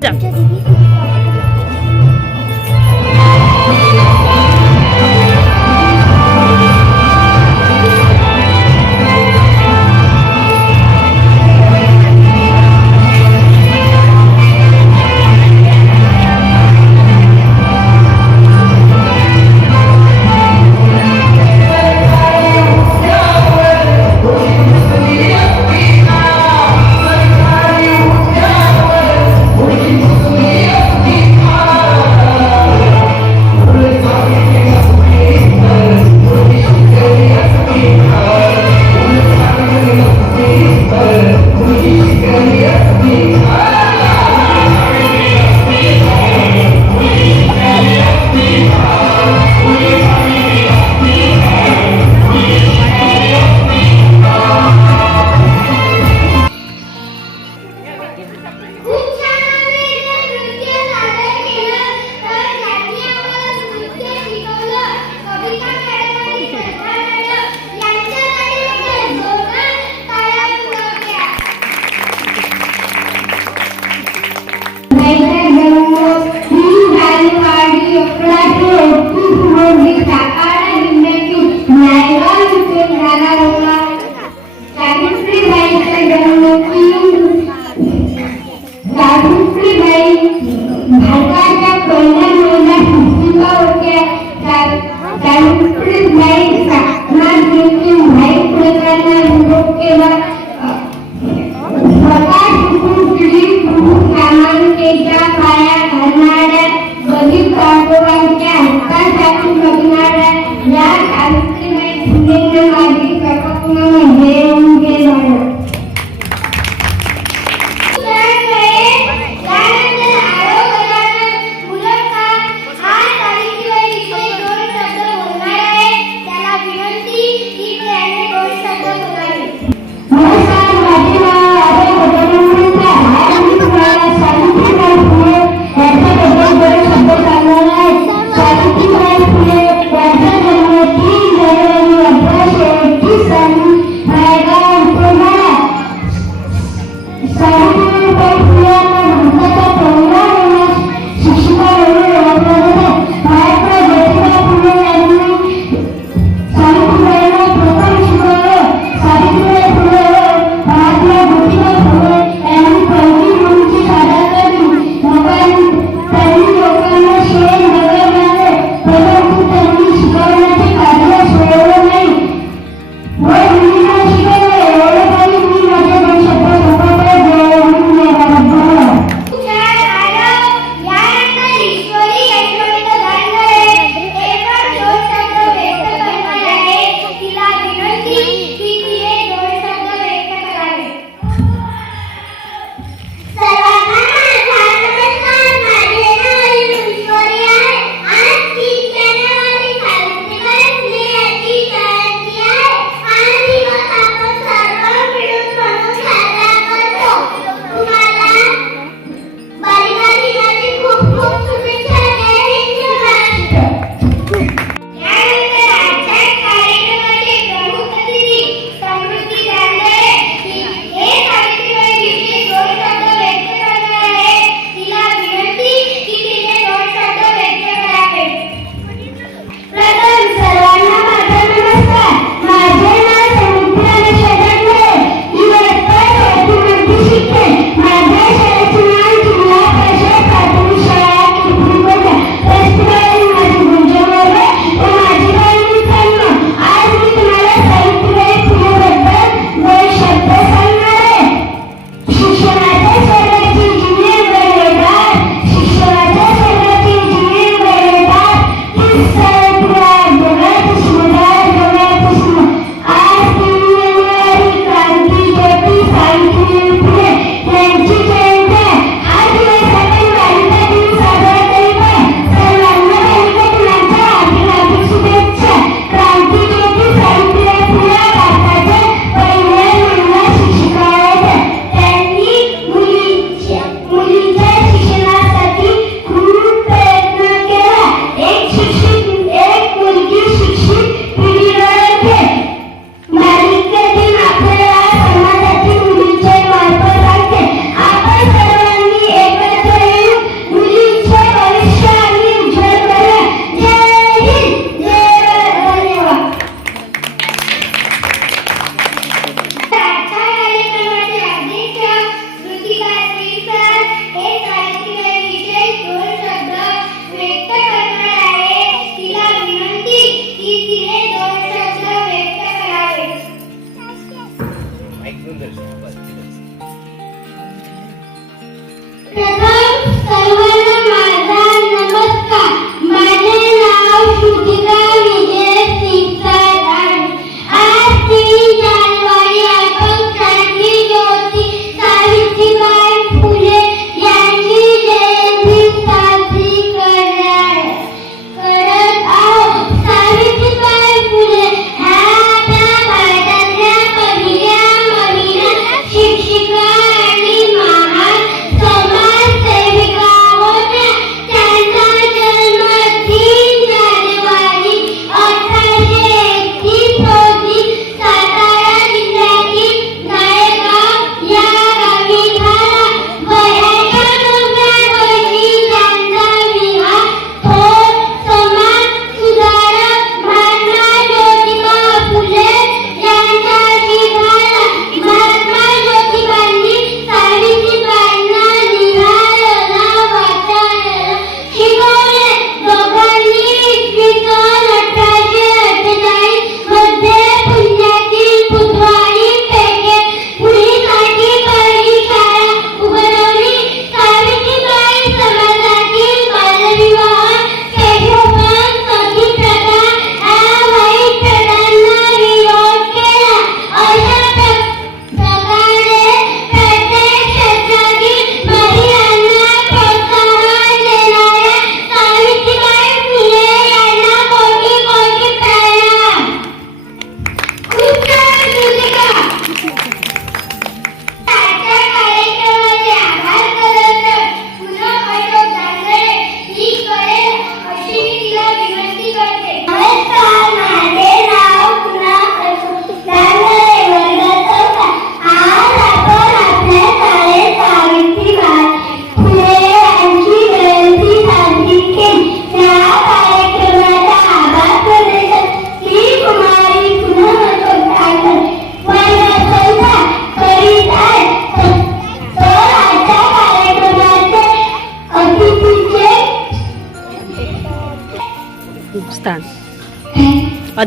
你这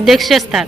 অর্ধেক স্থান।